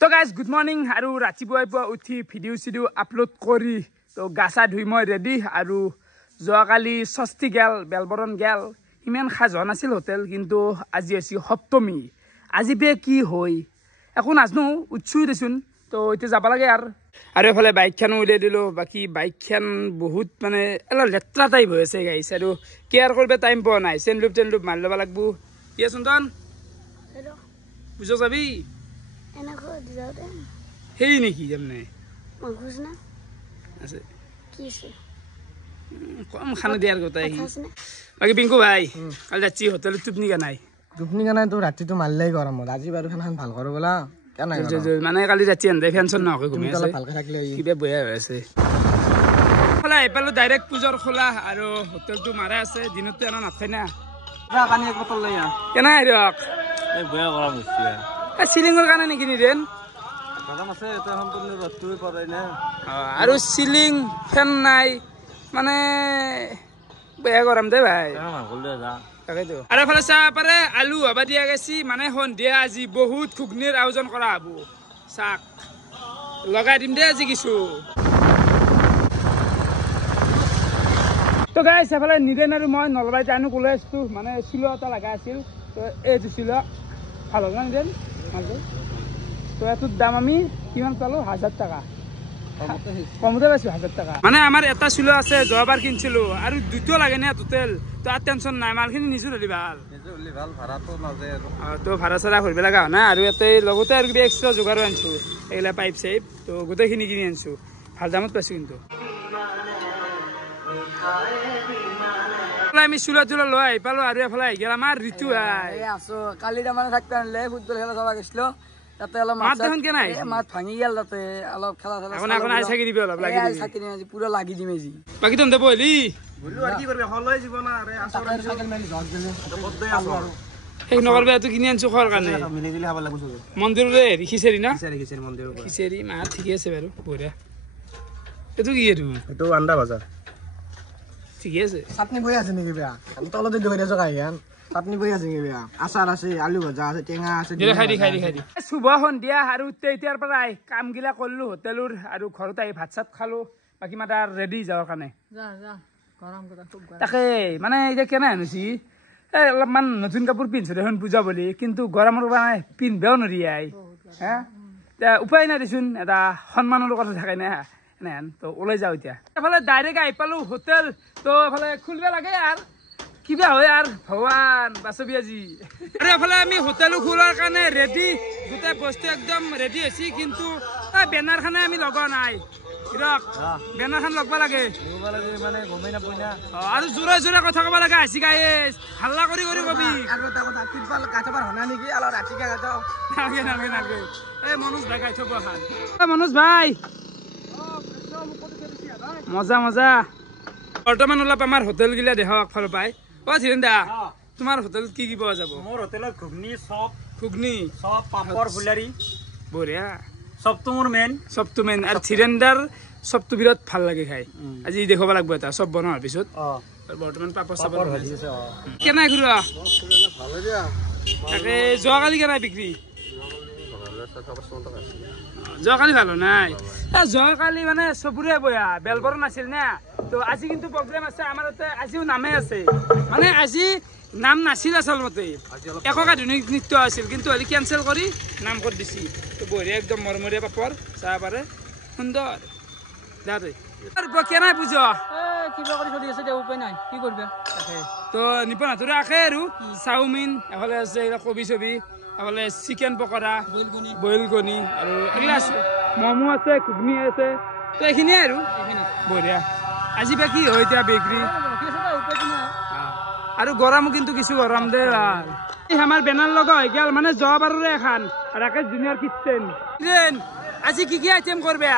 তো guys good morning আৰু ৰাতিপুৱাই পুৱা উঠি ভিডিঅ' আপলোড কৰি তো গাছা ধুই মই ৰেডি আৰু যোৱাকালি ষষ্ঠী গেল বেলবৰণ গেল ইমান সাজ হোৱা নাছিল হোটেল কিন্তু আজি হৈছে সপ্তমী আজি বে কি হয় একো নাজানো উৎসুই দেচোন তো এতিয়া যাব লাগে আৰু এফালে বাইকখনো উলিয়াই দিলোঁ বাকী বাইকখন বহুত মানে অলপ লেতেৰা টাইপ হৈ আছে গাইছ আৰু কেয়াৰ কৰিব টাইম পোৱা নাই চেনলুপ মাৰি ল'ব লাগিব কি চন্দন বুজ যাবি সেই নেকি তাৰমানে কম খানা দিয়াৰ কথা বাকী পিংকু ভাই কালি যাচ্ছি হোটেলত টোপনি নাই তো ৰাতিটো মাৰিলেই গৰমত আজি বাৰু খানাখন ভাল কৰোঁ বোলা মানে কালি যাচ্ছি এনে ফেনচন নহয় ঘুমি আছে কিবা বয়া হৈ আছে খোলা এইফালে ডাইৰেক্ট পূজাৰ খোলা আৰু হোটেলটো মাৰা আছে দিনতো এনে নাথাকে না পানী এক বটল লৈ আহ কেনে দিয়ক বয়া গৰম হৈছে চিলিঙৰ কাৰণে নেকি নিদেন আৰু চিলিং ফেন নাই মানে বেয়া গৰম দে ভাই তাকেতো আৰু এফালে চাহ পাৰে আলু হবা দিয়া গেছি মানে সন্ধিয়া আজি বহুত ঘুগনিৰ আয়োজন কৰা হব চাক লগাই দিম দে আজি কিছু তো গাইছ এফালে নিদেন আৰু মই নলবাৰীত আনো কলে আছো মানে চিলো এটা লগা আছিল তো এইটো চিলো ভাল হ'ল না নিদেন তো এটোৰ দাম আমি কিমান পালো 1000 টাকা কমতে পাইছো 1000 টাকা মানে আমাৰ এটা চিলো আছে যোৱাবাৰ কিনছিলো আৰু দুটো লাগে না টোটেল তো আৰ টেনশন নাই মালখিনি নিজুৰ হলি ভাল ভাড়াটো নাযায় তো ভাড়া চাড়া কৰিব লগা না আৰু ইয়াতে লগতে আৰু কিবা এক্সট্ৰা যোগাৰো আনছো এইগিলা পাইপ চাইপ তো গোটেইখিনি কিনি আনছো ভাল দামত পাইছো কিন্তু আমি চুলা তুলা লৈ আহি পালো আৰু এফালে আহি গেল আমাৰ ঋতু আছো কালি তাৰমানে থাকতে আনিলে ফুটবল খেলা চাব গৈছিলো তাতে অলপ মাত ভাঙি গেল তাতে অলপ খেলা চাকি দিবি অলপ পুৰা লাগি দিম আজি বাকী তহঁতে বহিলি শেষ নকৰবা এইটো কিনি আনছো খোৱাৰ কাৰণে মন্দিৰৰে হেৰি খিচাৰি না খিচাৰি মাছ ঠিকে আছে বাৰু বঢ়িয়া এইটো কি এইটো আন্দা ভাজা ঠিকে আছে চাটনি বহি আছে নেকি বেয়া তলতে গৈ আছো কাহিয়ান চাটনি বহি আছে নেকি বেয়া আচাৰ আছে আলু ভাজা আছে টেঙা আছে খাই দি শুভ সন্ধিয়া আৰু এতিয়াৰ পৰাই কামগিলা কৰিলো হোটেলৰ আৰু ঘৰত আহি ভাত চাত খালো বাকী মাতা ৰেডি যাবৰ কাৰণে তাকে মানে এতিয়া কেনে আনিছি এই অলপমান নতুন কাপোৰ পিন্ধছো দেখোন পূজা বুলি কিন্তু গৰমৰ কাৰণে পিন্ধিবও নোৱাৰি হা উপায় নাই দেচোন এটা সন্মানৰ কথা থাকে না এনেহেন তো ওলাই যাওঁ এতিয়া এফালে ডাইৰেক্ট আহি পালো হোটেল তো এফালে খুলিব লাগে আৰু কিবা হয় আৰু ভগৱান বাচবি আজি আৰু এফালে আমি হোটেলো খোলাৰ কাৰণে ৰেডি গোটেই বস্তু একদম ৰেডি হৈছে কিন্তু বেনাৰখনে আমি লগোৱা নাই বেনাৰখন লগবা লাগে মানে গমেই নাপাই না আৰু জোৰে জোৰে কথা কব লাগে হাসি গাইছ হাল্লা কৰি কবি আৰু এটা কথা তিৰপাল কাঠবাৰ হনা নেকি অলপ ৰাতিকে গাঁঠাও নাগে এই মনোজ ভাই গাই থব খান মনোজ ভাই মজা বৰ্তমান অলপ আমাৰ হোটেল গিলা দেখা আগফালৰ পাই ধীৰেন দা তোমাৰ হোটেলত কি পোৱা যাব মোৰ হোটেলত ঘুগনি চপ পাপৰ ফুলাৰি বঢ়িয়া চবটো মোৰ মেইন আৰু ধীৰেন্দাৰ চবটো বিৰাট ভাল লাগে খাই আজি দেখাব লাগিব এটা চব বনোৱাৰ পিছত বৰ্তমান পাপৰ চাপৰ কেনে ঘূৰা তাকে যোৱাকালি কেনে বিক্ৰী যোৱাকালি ভালো নাই যোৱাকালি মানে চবৰে বয়া বেলবৰণ আছিল না তো আজি কিন্তু প্ৰগ্ৰেম আছে আমাৰ ইয়াতে আজিও নামে আছে মানে আজি নাম নাছিল আচলতে একক আধুনিক নৃত্য আছিল কিন্তু হলি কেঞ্চেল কৰি নাম কৰি দিছি তো বঢ়িয়া একদম মৰমৰীয়া পাপৰ চাহ পাৰে সুন্দৰ দাদা কেনাই পুজা কিবা কৰি চলি আছে উপায় নাই কি কৰিবা তো নিপন হাতৰে আখে আৰু চাওমিন এফালে আছে কবি ছবি এফালে চিকেন পকৰা বইল কণী আৰু এইগিলা আছে ম'ম' আছে ঘুগনি আছে তো এইখিনিয়ে আৰু বঢ়িয়া আজি বা কি হয় এতিয়া বিক্ৰী আৰু গৰমো কিন্তু কিছু গৰম দে আমাৰ বেনাৰ লগা হৈ গেল মানে যোৱাবাৰৰে এখন ৰাকেশ জুনিয়ৰ কিটচেন আজি কি আইটেম কৰবে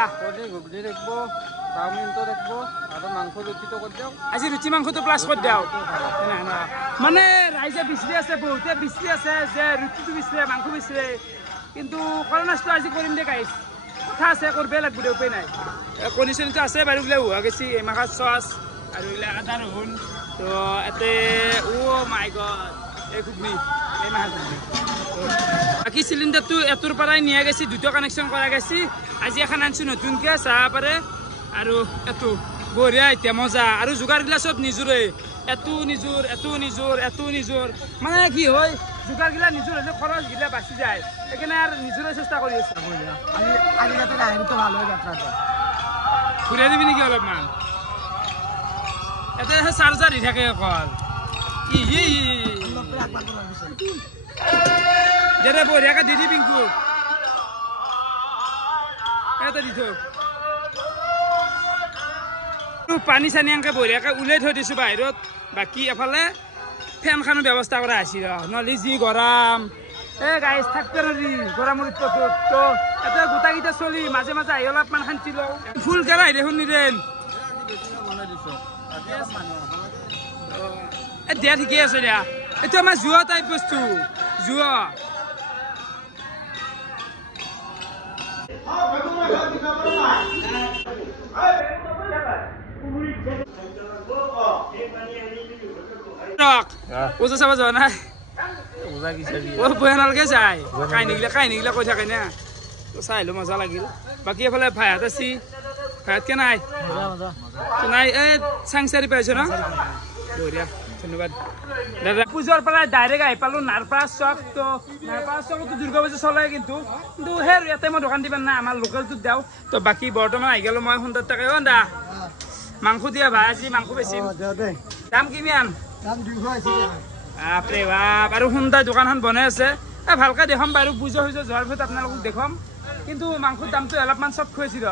আজি ৰুচি মাংসটো প্লাছ কৰি দিওঁ মানে ৰাইজে বিচাৰি আছে বহুতে বিচাৰি আছে যে ৰুটিটো বিচাৰে মাংস বিচাৰে কিন্তু কৰণাছটো আজি কৰিম দে গাইছ কথা আছে কৰবে লাগব দে উপায় নাই কণী চণীটো আছে বাৰু বোলে হোৱা গেছি এমাখাৰ চচ আৰু এইগিলা আদা ৰহুন তো এতে মাই গড এই ঘুগনি এই মাছ বাকী চিলিণ্ডাৰটো এটোৰ পৰাই নিয়া গৈছে, দুটা কানেকশ্যন কৰা গৈছে। আজি এখন আনছো নতুনকৈ চাহ পাৰে আৰু এটো বঢ়িয়া এতিয়া মজা। আৰু যোগাৰগিলা চব নিজৰে, এটো নিজৰ এটো নিজৰ এটো নিজৰ, মানে কি হয় যোগাৰগিলা নিজৰ হ'লে খৰচগিলা বাচি যায়, সেইকাৰণে আৰু নিজৰে চেষ্টা কৰি আছো। ঘূৰাই দিবি নেকি অলপমান? এটা চাৰ্জাৰ দি থাকে অকল দে বঢ়িয়াকে দি দি পিংকু এটা দি থ। পানী চানী এনেকে বঢ়িয়াকে ওলাই থৈ দিছো বাহিৰত। বাকী এফালে ফেনখনৰ ব্যৱস্থা কৰা আছিল, নহ'লে যি গৰম গাইজ থাকিব নোৱাৰি গৰমৰ উৎপাতত। তো এতিয়া গোটাকেইটা চলি মাজে মাজে আহি অলপমান শান্তি লওঁ। ফুল কেৰা দেখোন নিদেন দিয়া ঠিকে আছে দিয়া। এইটো আমাৰ জুৱা টাইপ বস্তু, জুৱা। ওজা চাব যোৱা নাই, বয়া নালাগে চাই, কাহিনীগিলা কৈ থাকে না, চাই আহিলো মজা লাগিল। বাকী এফালে ভাইহাত আছি, ভাইহাত কে নাই নাই এই চাংচাৰি পাইছ ন, বঢ়িয়া ধন্যবাদ দাদা। পূজাৰ পৰা ডাইৰেক্ট আহি পালো নাৰপাৰা চক। তো নাৰপাৰা চকতো দুৰ্গা পূজা চলে, কিন্তু সেই ইয়াতে মই দোকান দিবা নাই, আমাৰ লোকেলটোত দিওঁ। তো বাকী বৰ্তমান আহি গ'লো মই সুন্দৰ তাকে দা মাংস দিয়া ভাই, আজি মাংস বেছি দাম কিমান? বাপৰে বাপ। আৰু সুন্দৰ দোকানখন বনাই আছে, ভালকে দেখাম বাৰু। পূজা চূজা যোৱাৰ পিছত আপোনালোকক দেখাম। কিন্তু মাংসৰ দামটো অলপমান চব খুৱাইছি ৰ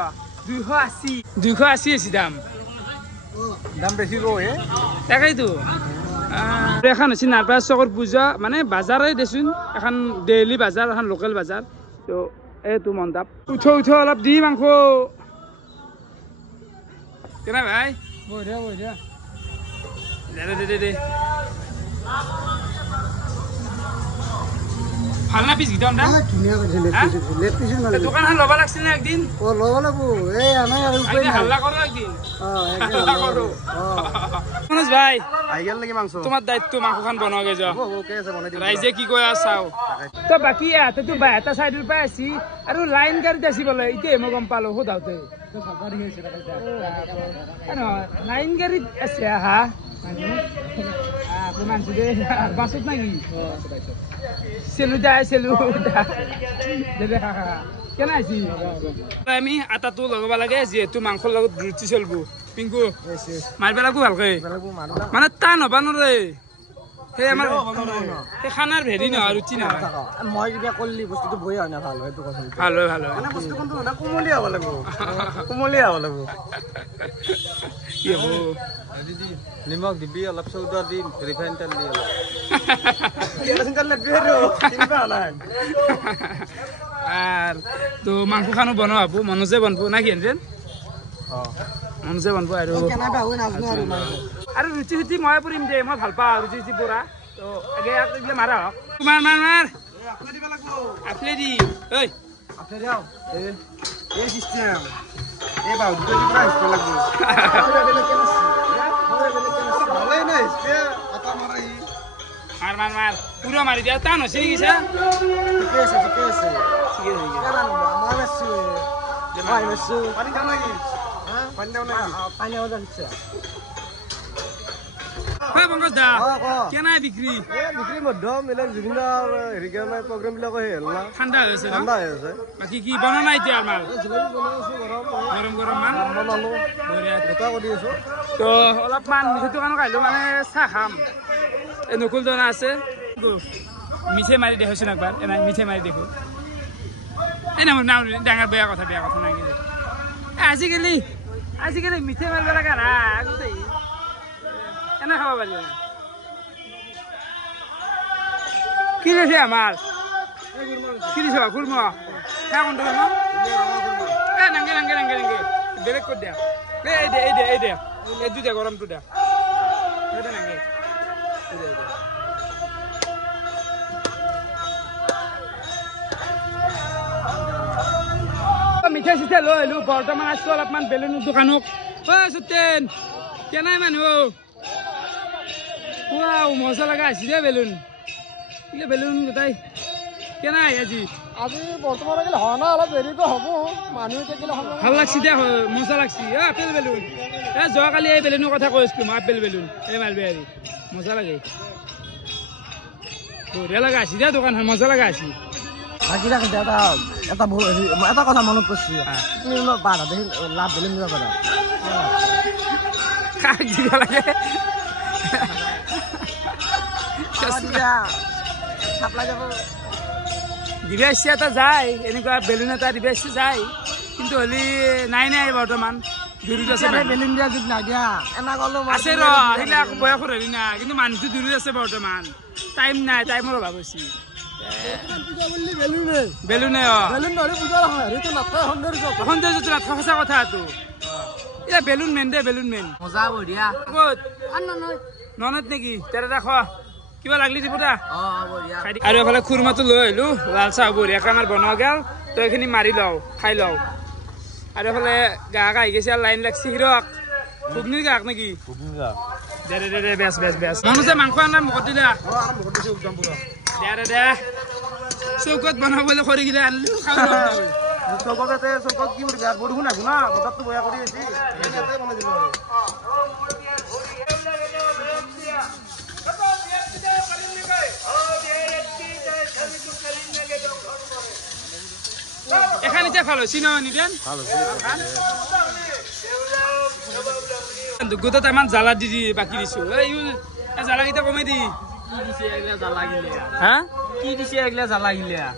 280 আছে দাম বেছি তাকেইতো। এখন হৈছে নাৰপাৰা চকৰ পূজা, মানে বাজাৰে দেচোন, এখন ডেইলি বাজাৰ, এখন লোকেল বাজাৰ। তো এইটো মণ্ডপ উঠ অলপ দি মাংস কেনে ভাই? বঢ়িয়া বঢ়িয়া দে ভাল না পিছ গীতম দোকানখন ল'ব লাগিছিল নে একদিন? ল'ব লাগব হাল্লা কৰো একদিন ভাই। তোমাৰ দায়িত্ব মাংসখন বনাওগে যোৱা, ৰাইজে কি কয় চাও। তো বাকী ইয়াতেতো এটা চাইডৰ পৰা আছি আৰু লাইন গাড়ীত আছি বোলে, এতিয়া মই গম পালো সোধাওতে লাইন গাড়ীত আছে। হা মানছো দে বাছত নাকি চেলু কেনে আছি? আমি আটাটো লগাব লাগে, যিহেতু মাংসৰ লগত ৰুটি চলব। পিংকু মাৰিব লাগব ভালকে, মানে টান হবা নোৱাৰে। সেই আমাৰ সেই খানাৰ ভেৰি নহয়, ৰুটি নহয়। মই কিবা কৰিলি বস্তুটো বৈ হয় না ভাল হয়, ভাল হয় ভাল হয়। বস্তু কোনটো কোমলীয়া হ'ব লাগিব, কোমলীয়া হ'ব লাগিব। কি হ'ব? নিমখ দিবি অলপ, চৌদা দি, ৰিফাইন তেল দি অলপ। আৰ তো মাংস খানো বনোৱা হ'ব, মনোজে বনব না কি হেন মনোজে বনব। আৰু ৰুটি চুটি মই পৰিম দে, মই ভাল পাওঁ ৰুটি চুটি পৰা। তো আগে এইবিলাক মাৰা হওক, মাৰ আপলে দি ঐ আপলে দিও এই সিস্টেম এই বাউ দুটো দি পুৰা হিস্ট লাগব। মাৰ পুৰা মাৰি দিয়া, টান হৈছে নেকি? পংকজ দা কেনে বিক্ৰী? মধ্যম জুবিন প্ৰগ্ৰেম বিলাক ঠাণ্ডা হৈ আছে। বাকী কি বনা নাই এতিয়া? মাল গৰম গৰম মান তো অলপমান মিঠৈটো কাৰণে আহিলো, মানে চাহ খাম। এই নকুল দনা আছে, মিঠে মাৰি দেখোচোন একবাৰ। এনে মিঠে মাৰি দেখো, এনে মোৰ নাম ডাঙৰ বেয়া কথা নাই। কিন্তু আজিকালি মিঠে মাৰিব লগা নাই, আগতে এনে খাব পাৰি। কি লৈছে আমাৰ? কি দিছ? খুৰমা খাই কোনটো খুৰমা? নাংগে বেলেগ ক'ত দিয়া? এই দে এইটো দে, গৰমটো দে নাংগে। মিঠাই চিঠাই লৈ আহিলো। বৰ্তমান আছো অলপমান বেলুনৰ দোকানত। সত্যেন কেনাই মানুহ মজা লগা আহিছে দে বেলুন গোটাই কেনাই আজি বৰ্তমানে গেলে হোৱা নাই অলপ দেৰিকৈ হ'ব মানুহ থাকিলে ভাল লাগছি দে মজা লাগছি আপেল বেলুন যোৱাকালি এই বেলুনৰ কথা কৈ আছিলো মই আপেল বেলুন এই মালবেহাৰী মজা লাগে বঢ়িয়া লগা আছি দে দোকানখন মজা লগা আছি এটা কথা মনত পৰিছে তুমি বাধা দেখি লাভ বেলুন দিব পাৰা কাক দিব লাগে দিবা ইচ্ছা এটা যায় এনেকুৱা বেলুন এটা দিবা ইচ্ছা যায় কিন্তু হলি নাই বৰ্তমান দূৰত আছে বেলুন দিয়া যুগ নাই দিয়া আছে ৰ আহিলে আকৌ বয়সৰ হেৰি নাই কিন্তু মানুহটো দূৰত আছে বৰ্তমান টাইম নাই টাইমৰ অভাৱ হৈছে বেলুনে সৌন্দৰ্যটো নাথাকে সঁচা কথাটো এতিয়া বেলুন মেন দে বেলুন মেন মজা বঢ়িয়া ক'ত ননত নেকি তেৰ ৰাখ কিবা লাগলি দিব দা আৰু এফালে খুৰমাটো লৈ আহিলো লাল চাহ বঢ়িয়াকে আমাৰ বনোৱা গেল তো এইখিনি মাৰি লওঁ খাই লওঁ আৰু এফালে গাহক আহি গৈছে লাইন লাগছি হিৰক ঘুগনিৰ গাহক নেকি দে দে দে বেছ বেছ বেছ মানুহ যে মাংস আনাৰ মুখত দিলে দে দে চৌকত বনাবলৈ খৰি গিলা আনিলো চৌকত কি বৰষুণ আহিব না বতৰটো বয়া কৰি আছে এখানে যে ভালো চিনো নিবেন গোটা ইমান জ্বালা দি বাকি দিছো জ্বালা কেইটা কমাই দি হা কি দিছে এগলা জ্বালা গিলা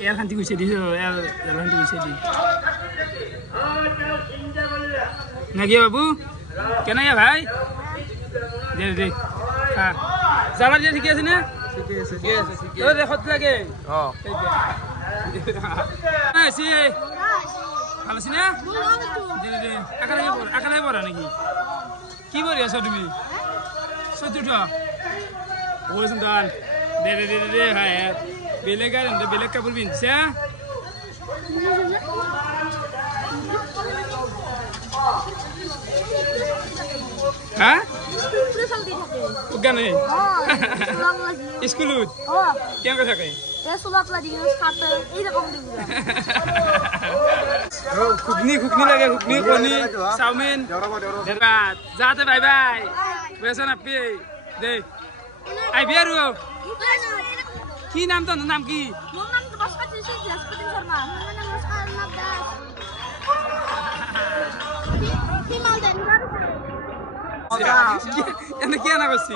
এর শান্তি গুছিয়ে দিছো এর শান্তি গুছিয়ে দি নাকি বাবু কেন ভাই দে দে হ্যাঁ জ্বালা দিয়ে ঠিক আছে না দেখত লাগে ভালো আছি না একালাই পড়া নাকি কি পড়ি আছো তুমি চতুর্থ বলছেন তখন দে দে দে দে হ্যাঁ বেলেগ আর বেলেগ কাপড় পিনছে হ্যাঁ কেন স্কুলত কেনেকৈ থাকে ঘুগনি ঘুগনি লাগে ঘুগনি কণী চাওমিন যাতে বাই বাই বেচন আপি দে আইবি আৰু কি নাম তোৰ নাম কি এনে কি আনা কৰছি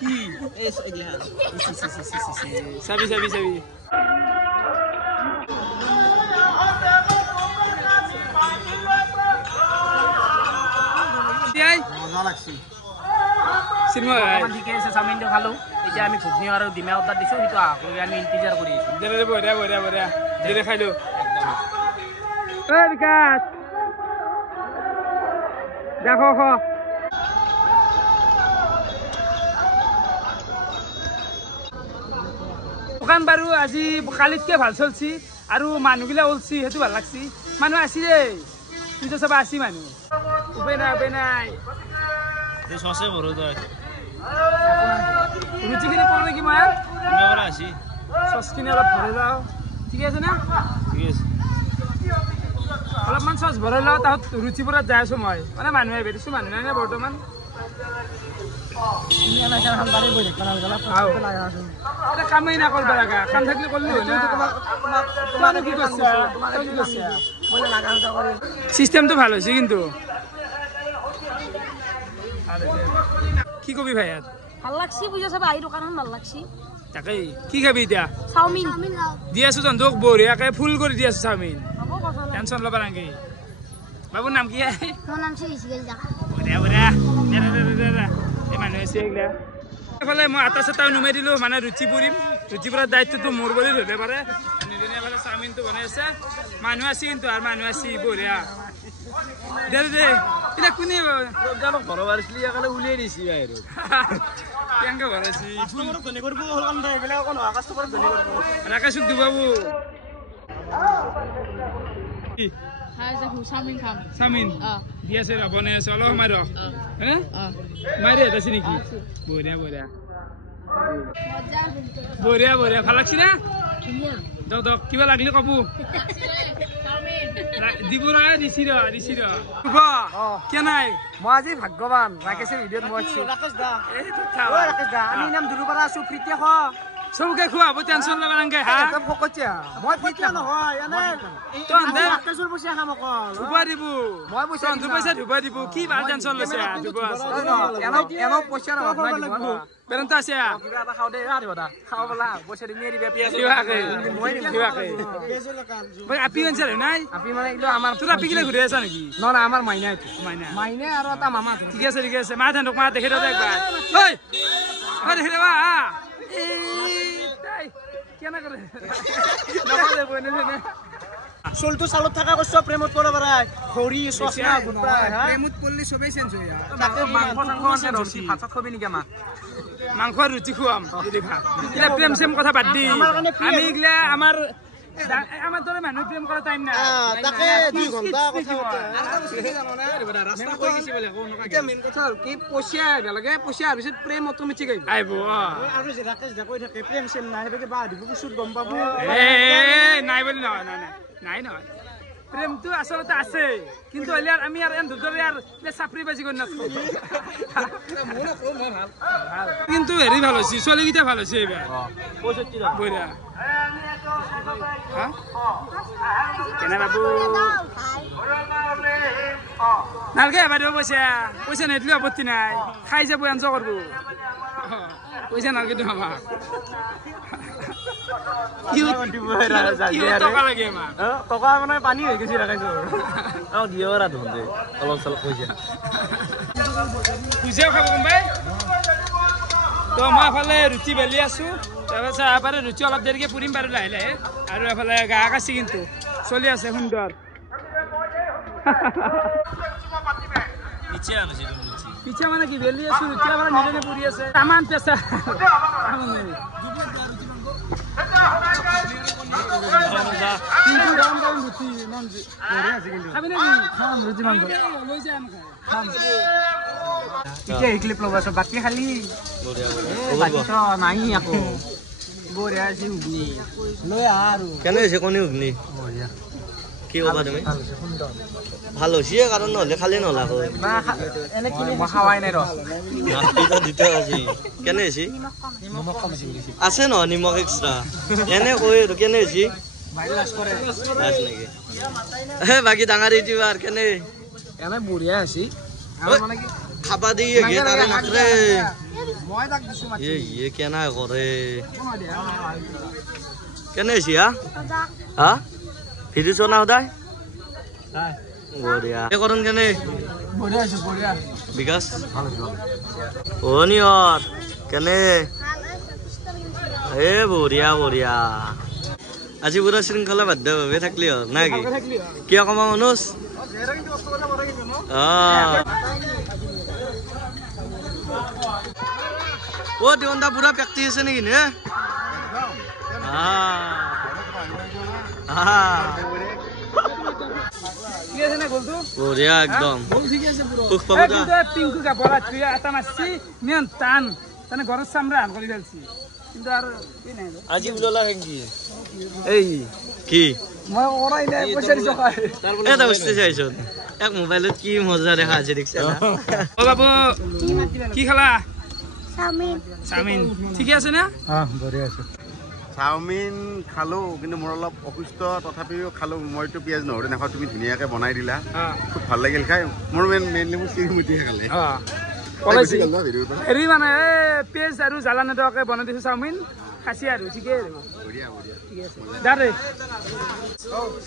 কি চাবি চাবি চাবি চাওমিনটো খালো এতিয়া আমি ঘুগনি আৰু ডিমা অৰ্ডাৰ দিছো সেইটো আমি ইন্তজাৰ কৰি আছো বঢ়িয়া বঢ়িয়া বঢ়িয়া দিলে খাইলো বিকাশ দেখো দোকান বাৰু আজি কালিতকে ভাল চলছি আৰু মানুহবিলাক ওলছি সেইটো ভাল লাগছি মানুহ আছি দেই তুই চাবা আছি মানুহ উপায় নাই সঁচে ভৰো তই ৰুচিখিনি কওঁ নেকি মই আছি চচখিনি অলপ ভৰাই যাওঁ ঠিক আছে না ঠিক আছে অলপমান চচ ভৰাই লওঁ তাত ৰুচিপুৰত যাই আছো মই মানে মানুহে বেৰিছো মানুহ নাই বৰ্তমান কামেই না কৰিব লগা কাম থাকিলে কৰিলো চিষ্টেমটো ভাল হৈছে কিন্তু কি কবি ভাই ইয়াত ভাল লাগছি বুঝা চাবা এই দোকানখন ভাল লাগছি তাকেই কি খাবি এতিয়া চাওমিন দি আছো তহঁতক বঢ়িয়াকে ফুল কৰি দি আছো চাওমিন টেনচন ল'বা নালাগে বাবুৰ নাম কি মোৰ নাম শ্ৰী বঢ়িয়া বঢ়িয়া এই মানুহ আছে এইগিলা এইফালে মই আটা চাটাও নুমাই দিলোঁ মানে ৰুচি পুৰিম ৰুচি পুৰাৰ দায়িত্বটো মোৰ বুলি ধৰিব পাৰে নিদিনে এফালে চাওমিনটো বনাই আছে মানুহ আছে কিন্তু আৰু মানুহ আছে বঢ়িয়া দে দে এতিয়া কোনে ঘৰৰ বাৰিছিলি একালে উলিয়াই দিছি বাহিৰত কেনেকৈ ভৰাইছি ৰাকেশক দুবাবু চাওমিন দি আছে বনাই আছে অলপ সময় ৰখ মাৰি আছে নেকি বঢ়িয়া বঢ়িয়া বঢ়িয়া বঢ়িয়া ভাল লাগছি না দক দক কিবা লাগলি কব দিব দিছি কেনাই মই আজি ভাগ্যৱান ৰাকেশে ভিডিঅ'ত মই আছো ৰাকেশ দা আমি নাম দুৰুপাৰা আছো ফ্ৰীতে খ চবকে খুৱাব টেনচন ল'ব নালাগে হা একদম ফকতিয়া মই ফ্ৰীতে নহয় এনে তহঁতে ৰাকেশৰ পইচা খাম অকল ধুবা দিব মই পইচা তহঁতৰ পইচা ধুবা দিব কি ভাল টেনচন লৈছে ধুবা এনে পইচা নহয় বেৰন্ত আছে কিবা এটা খাও দে দিব দা খাও বলা পইচা দি নিয়ে দিবা পিয়াজ মই আপি আনছাৰ নাই আপি মানে ইলো আমাৰ তোৰ আপি কিলে ঘূৰি আছা নেকি না আমাৰ মাইনা মাইনা আৰু এটা মামা ঠিক আছে মা ধানক মা দেখি দে একবাৰ ঐ দেখি দেবা কেনে কৰে চলটো চালত থাকা কষ্ট প্ৰেমত পৰে বাৰাই খৰি সসনা গুটবা প্ৰেমত পল্লি সবেই চেঞ্জ হৈ তাতে মাংস আছে ৰছি ভাত খবি নিকে মা মাংস ৰুটি খুৱাম যদি ভাত ইলা প্ৰেম সেম কথা বাদ দি আমি ইগলা আমাৰ দৰে মানুহ প্ৰেম কৰা টাইম নাই তাকে 2 ঘন্টা কথা ৰাস্তা কৈ গিছি বলে কোনকা মেইন কথা কি পইচা লাগে পইচা পিছত প্ৰেম অটোমেটিক আইব আৰু যে ৰাকেশ দা কৈ থাকে প্ৰেম সেম নাই হেবে বা দিব পিছত গম পাবো নাই বলি নাই প্ৰেমটো আসলতে আছে কিন্তু হলে আমি আৰ এন দুদৰে আৰ চাপৰি বাজি কৰি নাথো কিন্তু হেৰি ভাল হৈছে চলিগিটা ভাল হৈছে এইবাৰ 65 বঢ়িয়া কেনে বাবু নালগে বাইদেউ পইচা নেদিলেও আপত্তি নাই খাই যাব এনজয় করবো পইচা নালগে দিম আমাক টকা মানে পানী হৈ গৈছে ৰাখাইছো দিয়ে ধুন্দে অলপ চলপ পইচা বুজিও খাব কোনবাই তো মই এফালে ৰুটি বেলি আছো তাৰপাছত এবাৰে ৰুটি অলপ দেৰিকে পুৰিম বাৰু লাহে লাহে আৰু এফালে গা কাছি কিন্তু চলি আছে সুন্দৰ পিছা মানে কি বেলি আছো ৰুটি এবাৰ নিজে পুৰি আছে তামান পেছা বাকী খালি নাই আকৌ বঢ়িয়া আছে ঘুগনি লৈ আৰু কেনে হৈছে কণী ঘুগনি কি ক'বা তুমি ভাল হৈছে কাৰণ নহ'লে খালি নহ'লে আকৌ এনে কিনি খাৱাই নাই দিতে আছে কেনে হৈছে আছে নহয় নিমখ এক্সট্ৰা এনে কৈ আৰু কেনে হৈছে বাকী ডাঙৰ ইউটিউবাৰ কেনে এনে বঢ়িয়া আছে খাবা দি নাকৰে কেনে কৰে কেনে হৈছে হা ভিডিঅ' চোৱা না সদায় বঢ়িয়া কৰণ কেনে বিকাশ অ নিয়ৰ কেনে এ বঢ়িয়া বঢ়িয়া আজি পুৰা শৃংখলাবদ্ধভাৱে থাকলি হ'ল না কি কিয় কমা মনোজ অ দিৱন দা পুৰা প্ৰেক্টিচ আছে নেকি নে বঢ়িয়া একদম পিংকু গাবৰা এটা মাছছি মেন টান তানে ঘৰত চামৰা হান কৰি ফেলছি কিন্তু আৰু কি নাই আজি ওলালা হেংকি এই কি মই কৰাই নাই পইচা দিছ খাই এটা বস্তু চাইছোন এক মোবাইলত কি মজা দেখা আছে দেখছা না ও বাবু কি খালা চাওমিন ঠিকে আছে না বঢ়িয়া আছে চাওমিন খালো কিন্তু মোৰ অলপ অসুস্থ তথাপিও খালো মইতো পিয়াজ নহৰু নাখাওঁ তুমি ধুনীয়াকৈ বনাই দিলা খুব ভাল লাগিল খাই মোৰ মেইনলি মোৰ চিৰিমুটিয়ে খালে হেৰি মানে পেজ আৰু জ্বালা নেদৱাকে বনাই দিছো চাওমিন খাচি আৰু ঠিকে দাদা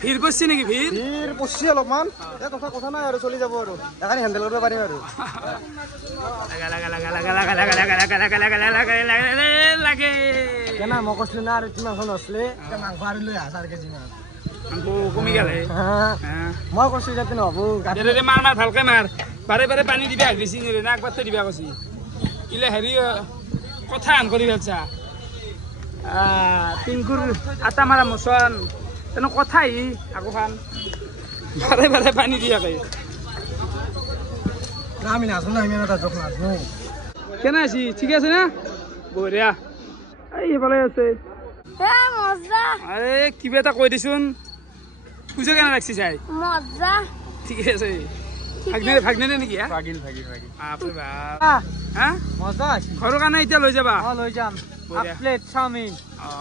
ভিৰ পৰছি নেকি ভিৰ পৰছি অলপমান কথা নাই আৰু চলি যাব আৰু এখানি হেণ্ডেল কৰিব পাৰিম আৰু লাগে কেনা মই কৈছিলো না আৰু কিমান খন আছিলে মাংস আৰু লৈ 1000 কেজি মান কমি গেলে মই কৈছো যাতে নহব মাৰ ভালকে মাৰ বাৰে বাৰে পানী দিবা দিছি না একবাৰ থৈ দিবা কৈছি ইলে হেৰি কথা আন কৰি ফেলছা পিংকুৰ আটা মাৰা মোচন তেনে কথাই আকৌ খান বাৰে বাৰে পানী দিয়াকে আমি নাজানো ইমান এটা জোখ নাজানো কেনে আছি ঠিক আছে না বঢ়িয়া এই এইফালে আছে এ মজা আরে কিবা এটা কৈ দিছোন পুজো কেনে লাগছি চাই মজা ঠিক আছে ভাগনে নেকি ভাগিল আপরে বাপ হ্যাঁ মজা আছে ঘৰৰ কাৰণে এতিয়া লৈ যাবা লৈ যাম বঢ়িয়া। প্লেট চাওমিন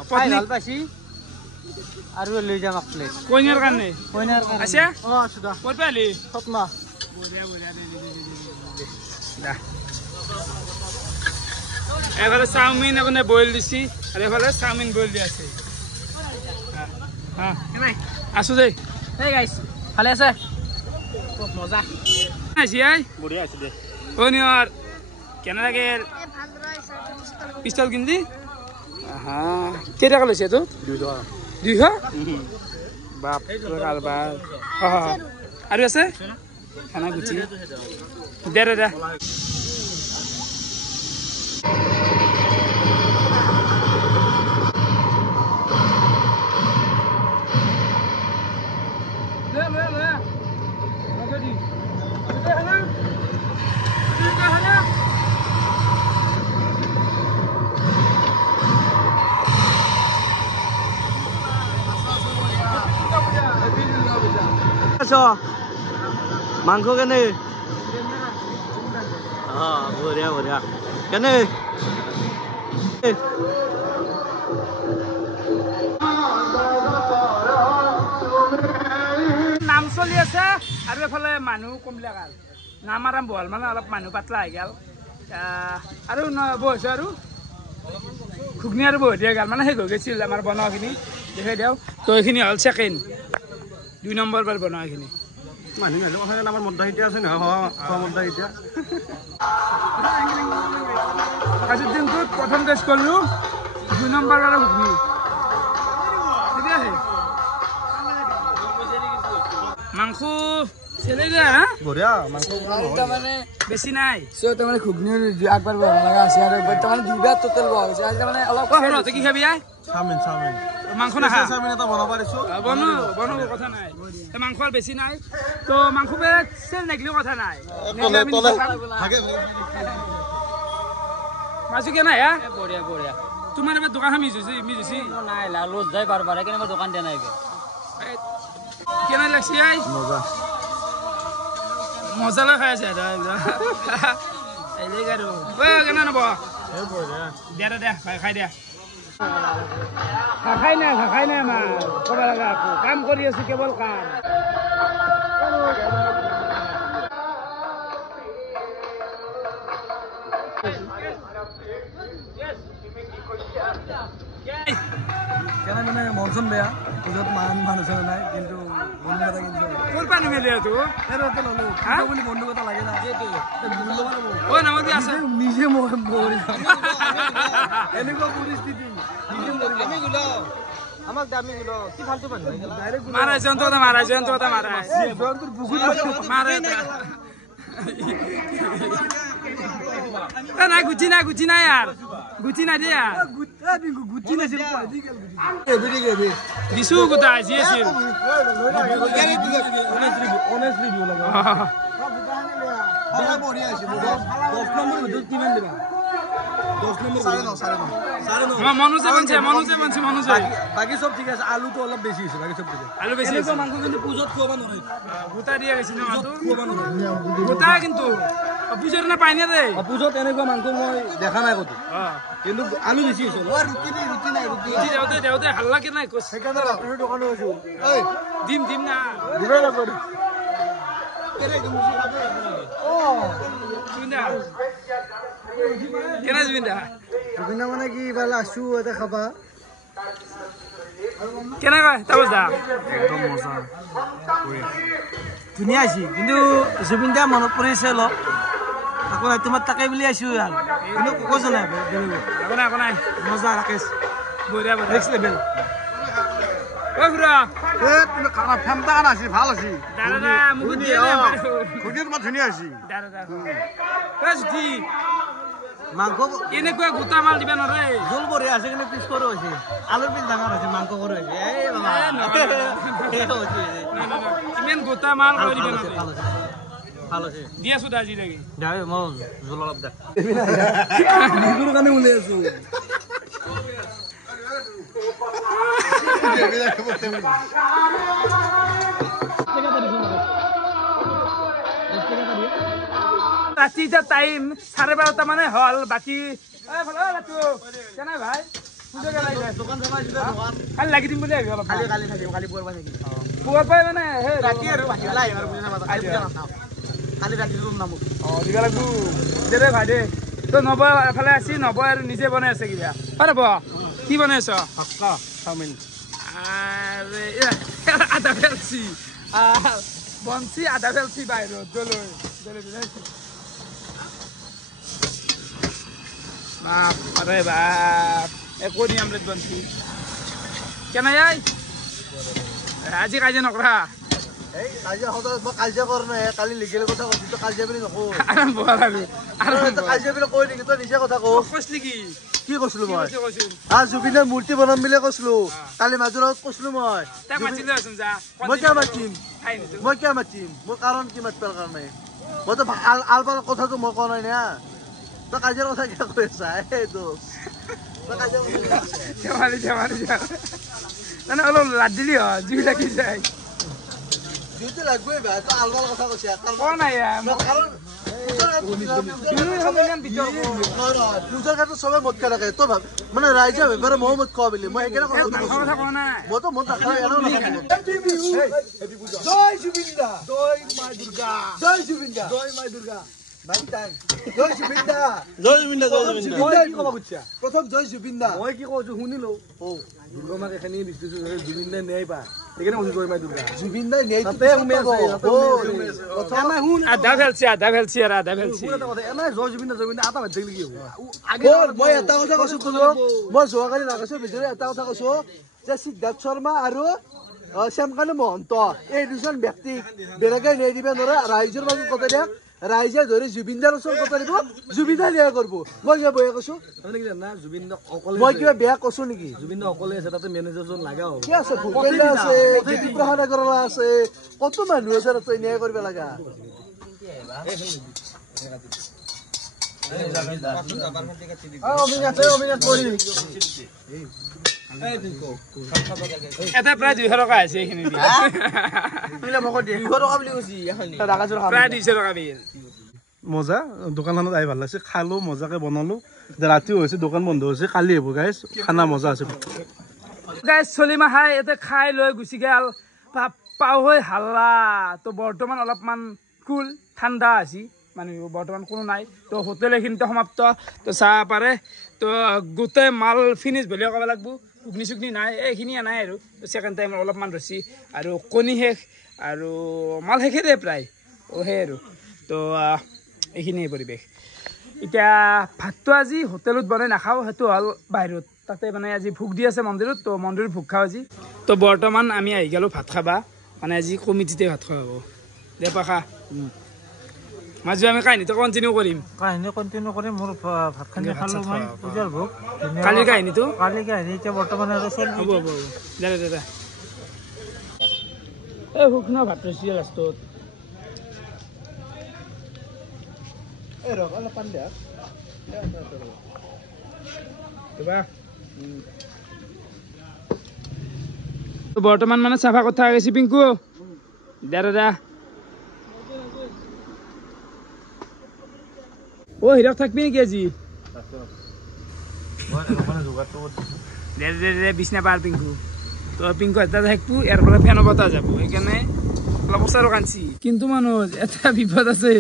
পত্নী ভাল পাইছি আৰু লৈ যাম প্লেট কইনাৰ কাৰণে কইনাৰ আছে সুদা ক'ত পালি সপনা বঢ়িয়া দে এফালে চাওমিন আপুনি বইল দিছি আৰু এফালে চাওমিন বইল দি আছে আছো দেই এই গাইছ ভালে আছে খুব মজা আছি আই বঢ়িয়া আছে দে কইনাৰ কেনে লাগে এ ভাল ৰইছে পিস্তল কিনছি কেই টকা লৈছে এইটো 200 বাপ কাৰবাৰ আৰু আছে খানা গুচি দে মাংস কেনে বঢ়িয়া কেনে নাম চলি আছে আৰু এফালে মানুহ কমলা গাল নাম আৰম্ভ হ'ল মানে অলপ মানুহ পাতলা হৈ গ'ল আৰু বহিছে আৰু ঘুগনি আৰু বহি দিয়া গ'ল মানে শেষ হৈ গৈছিল আমাৰ বনোৱাখিনি দেখাই দিওঁ তো এইখিনি হ'ল ছেকেণ্ড 2 নম্বৰ বাৰ বনোৱাখিনি মানুহ আমাৰ মদ্দাহিতা আছে নহয় খোৱা মদ্দাহিতা আজিৰ দিনটোত প্ৰথম টেষ্ট কৰিলোঁ 2 নম্বৰ বাৰ ঘুগনি ঠিক আছে মাংস চেলে দে হা বঢ়িয়া মাংস মানে বেছি নাই তো মানে ঘুগনি আগবাৰ বঢ় লগা আছে আৰু বৰ্তমান দুইবাৰ টোটেল বঢ় হৈছে আজি মানে অলপ ঘৰতে কি খাবি আই চাওমিন মাংস নাখা চাওমিন এটা বনাব পাৰিছোঁ বনো কথা নাই মাংস আর বেশি নাই তো মাংস চেল নাগলেও কথা নাই মাছু কেনা হ্যাঁ বঢ়িয়া তোমার এবার দোকান মিজুছি নাই লজ যাই বারবার কেন দোকান দিয়া নাই কেনা লাগছি আই মজা লাগে খাই আছে এই গাড়ো কেনা নব দে খাই দে খাই নাই আমাৰ ক'ব লগা আকৌ কাম কৰি আছো কেৱল কাম কেনে মানে মনচন বেয়া পুজোত মানুহ নাই কিন্তু বন্ধু এটা কিন্তু ক'ৰ পৰা নিমিলে তো বুলি বন্ধু এটা লাগে না নামাজি আছে নিজে এনেকুৱা পৰিস্থিতি আমাক দামী গুলো কি ফালতু মানুহ মাৰাই যন্ত্ৰতা মাৰে নাই গুচি নাই यार গুচি নাই দিয়া গুটি নাছিল দিছো গোটা আজি আছিল অনেস্টলি দিও লাগে বঢ়িয়া আছে 10 নম্বৰ ভিতৰত কিমান দিবা 10 নম্বৰ 9.5 মনুজে বাকি সব ঠিক আছে আলু তো অলপ বেশি আছে বাকি সব ঠিক আছে আলু বেশি আছে মাংস কিন্তু পূজত খোৱা নহয় গোটা দিয়া গৈছে ন আলু খোৱা নহয় গোটা কিন্তু পূজাৰ না পাই না ৰে পূজত এনেকুৱা মাংস মই দেখা নাই কতো কিন্তু আলু বেশি আছে ৰুটি নাই দেউতে হাল্লা কে নাই কছ সেইকাৰণে ডক্টৰৰ দোকানত আছো ঐ দিম না দিবই লাগিব কেনে মুছি খাবে সুন্দা কেনে জুবিন্দা জুবিন্দা মানে কি ভাল আছো এটা খাবা কেনে কয় তাবজা একদম মজা ধুনীয়া আছে কিন্তু জুবিন্দা মনত পৰিছে অলপ আকৌ তোমাৰ তাকে বুলি আছো ইয়াৰ কিন্তু কৈছ নাই একো নাই মজা ৰাকেশ বঢ়িয়া নেক্সট লেভেল ঐ খুৰা তুমি খানা ফেমটা খানা আছে ভাল আছে দাদা মোক দিয়ে ঘুগনি তোমাৰ ধুনীয়া আছে দাদা জি মাংস এনেকুৱা গোটা মাল দিবা নৰে জোল বঢ়িয়া আছে কিন্তু পিছ সৰু হৈছে আলুৰ পিছ ডাঙৰ হৈছে মাংস সৰু হৈছে এই বাবা ইমান গোটা মাল কৰি দিবা নৰে ভাল আছে দি আছো দা আজি লাগি দে মই জোল অলপ দে বিহুৰ কাৰণে ওলাই আছো ৰাতি এতিয়া টাইম 12:30 মানে হ'ল বাকী কেনে ভাই কালি লাগি দিম বুলি ভাবি অলপ কালি থাকিম কালি পুৱাৰ থাকিম পুৱাৰ পাই মানে ৰাতি আৰু ভাটিবেলা আহিম আৰু কালি ৰাতি ৰুম নামো দিব লাগবো দে দে ভাই দে তই নব এফালে আছি নব আৰু নিজে বনাই আছে কিবা হয় নব কি বনাই আছ চাওমিন আধা ফেলছি বঞ্চি আধা ফেলছি বাহিৰত জলৈ বাপ আৰে বাপ একো নি আমলেট বঞ্চি কেনে যাই আজি কাজিয়া নকৰা এই কাজিয়া সদায় মই কাজিয়া কৰ নাই কালি লিগেল কথা কৈছো তই কাজিয়া বুলি নকওঁ আৰম্ভ আৰু কাজিয়া বুলি কৈ নেকি তই নিজে কথা কওঁ কৈছিলি কি কৈছিলো মই জুবিনৰ মূৰ্তি বনাম বুলি কৈছিলো কালি মাজৰ লগত কৈছিলো মই মই কিয় মাতিম মোৰ কাৰণ কি মাতিবৰ কাৰণে মইতো আলবাৰ কথাটো মই কোৱা নাই না তই কাজিয়াৰ কথা কিয় কৈ আছা এই দোষ তই কাজিয়া অলপ লাদ দিলি জুই লাগি যায় জুইটো লাগবই বা তই আলবাৰ কথা কৈছা কোৱা নাই পূজাৰ কাৰণে চবে মদ খাই থাকে তই ভাব মানে ৰাইজে ভাবে ময়ো মদ খোৱা বুলি মই সেইকাৰণে কথা কোৱা নাই মইতো মদ নাখাওঁ জয় জুবিন দা জয় মা দুৰ্গা জয় জুবিন দা জয় মা দুৰ্গা জয় জুবিন দা প্ৰথম জয় জুবিন দা মই কি কৈছো শুনিলো দুৰ্গা মাক এখানি বিষ্ণু জুবিন দাই ন্যায় পায় সেইকাৰণে কৈছো জয় মা দুৰ্গা জুবিন দাই ন্যায় আধা ফেলছি এনাই জয় জুবিন দা এটা বাদ থাকিলে কি হ'ব মই এটা কথা কৈছো মই যোৱাকালি নাগাইছো ভিতৰত এটা কথা কৈছো যে সিদ্ধাৰ্থ শৰ্মা আৰু শ্যামকানু মহন্ত এই দুজন ব্যক্তিক বেলেগে ন্যায় দিব নোৱাৰে ৰাইজৰ মাজত কথা দিয়া ৰাইজে ধৰি জুবিনদাৰ ওচৰত কথা দিব জুবিনদাই ন্যায় কৰিব মই কিবা বেয়া কৈছো মই কিবা বেয়া কৈছো নেকি জুবিন অকলে আছে তাতে মেনেজাৰজন লাগা হ'ল কি আছে ভূপেন্দ্ৰ আছে জ্যোতিপ্ৰসাদ আগৰৱালা আছে কত মানুহ আছে তাতে ন্যায় কৰিব লগা এটা প্ৰায় 200 টকা আছে এইখিনি প্ৰায় 200 টকা বিল মজা দোকানখনত আহি ভাল লাগিছে খালো মজাকে বনালো ৰাতিও হৈছে দোকান বন্ধ হৈছে কালি হ'ব গাইছ খানা মজা আছে গাইছ চলিমা খাই ইয়াতে খাই লৈ গুচি গেল পাও হৈ হাল্লা তো বৰ্তমান অলপমান কুল ঠাণ্ডা আছে মানে বৰ্তমান কোনো নাই তো হোটেল এইখিনিতে সমাপ্ত তো চাহ পাৰে তো গোটেই মাল ফিনিছ বুলি ক'ব লাগিব ঘুগনি চুগনি নাই এইখিনিয়ে নাই আৰু ছেকেণ্ড টাইম অলপমান ৰচি আৰু কণী শেষ আৰু মাল শেষে দে প্ৰায় সেই আৰু তো এইখিনিয়ে পৰিৱেশ এতিয়া ভাতটো আজি হোটেলত বনাই নাখাওঁ সেইটো হ'ল বাহিৰত তাতে মানে আজি ভোগ দি আছে মন্দিৰত তো মন্দিৰত ভোগ খাওঁ আজি তো বৰ্তমান আমি আহি গ'লোঁ ভাত খাবা মানে আজি কমিটিতে ভাত খোৱা হ'ব দে পাখা মাজু আমি কাহিনীটো কণ্টিনিউ কৰিম মোৰ ভাতখানি খালোঁ মই পূজাৰ ভোগ কালিৰ কাহিনীটো এতিয়া বৰ্তমান আৰু হ'ব দে এই শুকনা ভাত ৰৈছে লাষ্টত বৰ্তমান মানে চাফা কথা গৈছে পিংকু দে অ হিৰক থাকবি নেকি আজি দে বিছনা পাৰ পিংকু তো পিংকু এটা থাকবো ইয়াৰ পৰা ফেনৰ বতাহ যাব সেইকাৰণে অলপ ওচৰ কাঞ্চি কিন্তু মানুহ এটা বিপদ আছে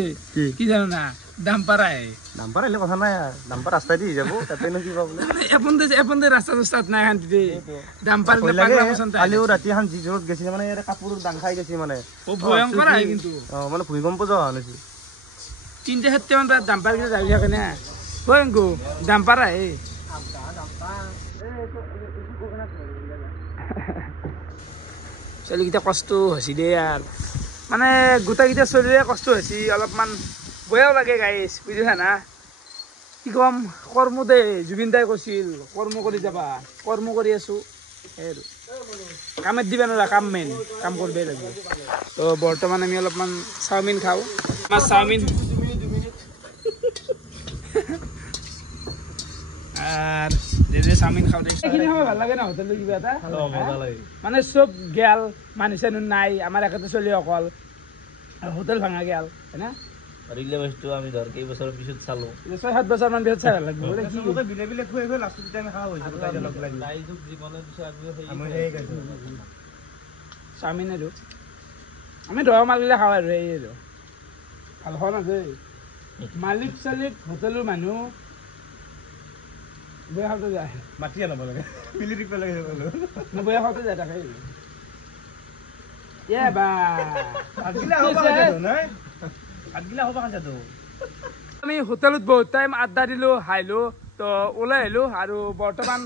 কি জানো না ডাম্পাৰ আহে নাম্বাৰ আহিলে কথা নাই নাম্বাৰ ৰাস্তাই দি যাব তাতেনো কি পাবলে এপন ৰাস্তা চাস্তাত নাই শান্তিতে ডাম্পাৰ কালিও ৰাতি এখন যি জোৰত গৈছিলে মানে ইয়াতে কাপোৰ দাং খাই গৈছে মানে ভয়ংকৰ আহে কিন্তু মানে ভূমিকম্প যোৱা হৈছে 3:30 মান বজাত ডাম্পাৰ কেইটা যাই থাকে না ভয়ংকৰ ডাম্পাৰ আহে ছোৱালীকেইটা কষ্ট হৈছে দে আৰু মানে গোটেইকেইটা ছোৱালীৰে কষ্ট হৈছে অলপমান বেয়াও লাগে গাইছ বুজিছা না কি কম কৰ্ম দে জুবিন দাই কৈছিল কৰ্ম কৰি যাবা কৰ্ম কৰি আছো সেই আৰু কামত দিবা নোৱাৰা কাম মেইন কাম কৰিবই লাগিব তো বৰ্তমান আমি অলপমান চাওমিন খাওঁ আমাৰ চাওমিন আর যে চাওমিন খাওঁ এইখিনি সময় ভাল লাগে না হোটেলত কিবা এটা মজা লাগে মানে সব গেল মানুহ চানুহ নাই আমাৰ একেটা চলি অকল আৰু হোটেল ভাঙা গেল হয় না ৰিলে বস্তু আমি ধৰ কেই বছৰ পিছত চালো 6-7 বছৰ মান পিছত চাই লাগিব চবতে বিলে বিলে খুৱাই খুৱাই লাষ্টত যেতিয়া আমি খাওঁ হৈছে তাই লগ লাগি ৰাইজক জীৱনৰ পিছত আমি সেই খাইছো চাওমিন আৰু আমি দহ মালিলে খাওঁ আৰু এই আৰু ভাল খোৱা নাযায় মালিক চালিক হোটেলৰ মানুহ বয়া খাওঁতে যায় মাতি আনব লাগে মিলি দিব লাগে বয়া খাওঁতে যায় তাকে বা আগিলা হ'ব নাই আগিলা হ'ব কাঁচাটো আমি হোটেলত বহুত টাইম আড্ডা দিলোঁ হাইলোঁ তো ওলাই আহিলোঁ আৰু বৰ্তমান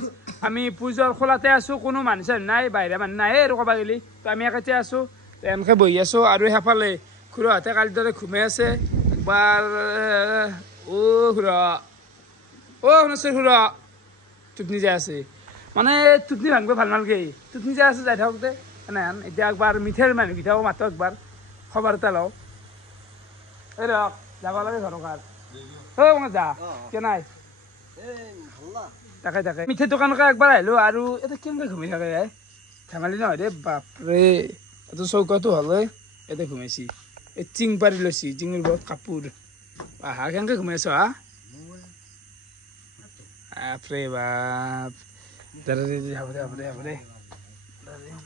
আমি পূজাৰ খোলাতে আছোঁ কোনো মানুহ চানুহ নাই বাহিৰা মানুহ নাই আৰু ক'বা গ'লি তো আমি একেতে আছোঁ এনেকৈ বহি আছোঁ আৰু সেইফালে খুড়াহঁতে কালিৰ দৰে ঘুমাই আছে একবাৰ খুড়া শুনিছোঁ খুড়া টুপনি যাই আছে মানে টুপনি ভাঙিব ভাল নালাগে টুপনি যাই আছে যাই থাকোঁতে এনেহেন এতিয়া একবাৰ মিঠাইৰ মানুহকেইটাও মাতো একবাৰ খবৰ এটা লওঁ এই ৰক যাব লাগে ঘৰকাৰ যা কিয় নাই তাকে তাকে মিঠাই দোকানকে একবাৰ আহিলোঁ আৰু এটা কেনেকৈ ঘুমি থাকে ধেমালি নহয় দে বাপৰে এইটো চৌকাটো হ'লে ইয়াতে ঘুমাইছি এই চিং পাৰি লৈছি চিঙিৰ বহুত কাপোৰ আহা কেনেকৈ ঘুমাইছ হা বাপৰে বাপ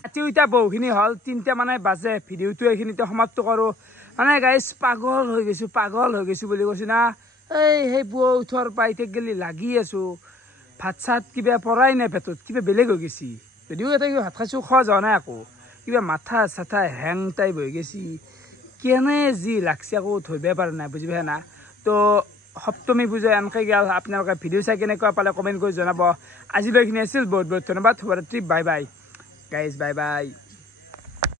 ৰাতিও এতিয়া বহুখিনি হ'ল 3টা মানে বাজে ভিডিঅ'টো এইখিনিতে সমাপ্ত কৰোঁ মানে গাইজ পাগল হৈ গৈছোঁ বুলি কৈছোঁ না সেই পুৱা উঠোৱাৰ পাই এতিয়া গেলি লাগি আছোঁ ভাত চাত কিবা পৰাই নাই পেটত কিবা বেলেগ হৈ গৈছে যদিও এটা কিবা ভাত খাইছোঁ খোৱা যোৱা নাই আকৌ কিবা মাথা চাথা হেং টাইপ হৈ গৈছে কেনে যি লাগছে আকৌ ধৰিব পৰা নাই বুজি পাই না তো সপ্তমী পূজা এনেকৈ গেল আপোনালোকে ভিডিঅ' চাই কেনেকুৱা পালে কমেণ্ট কৰি জনাব আজিলৈ এইখিনি আছিল বহুত বহুত ধন্যবাদ শুভৰাত্ৰি bye bye guys bye bye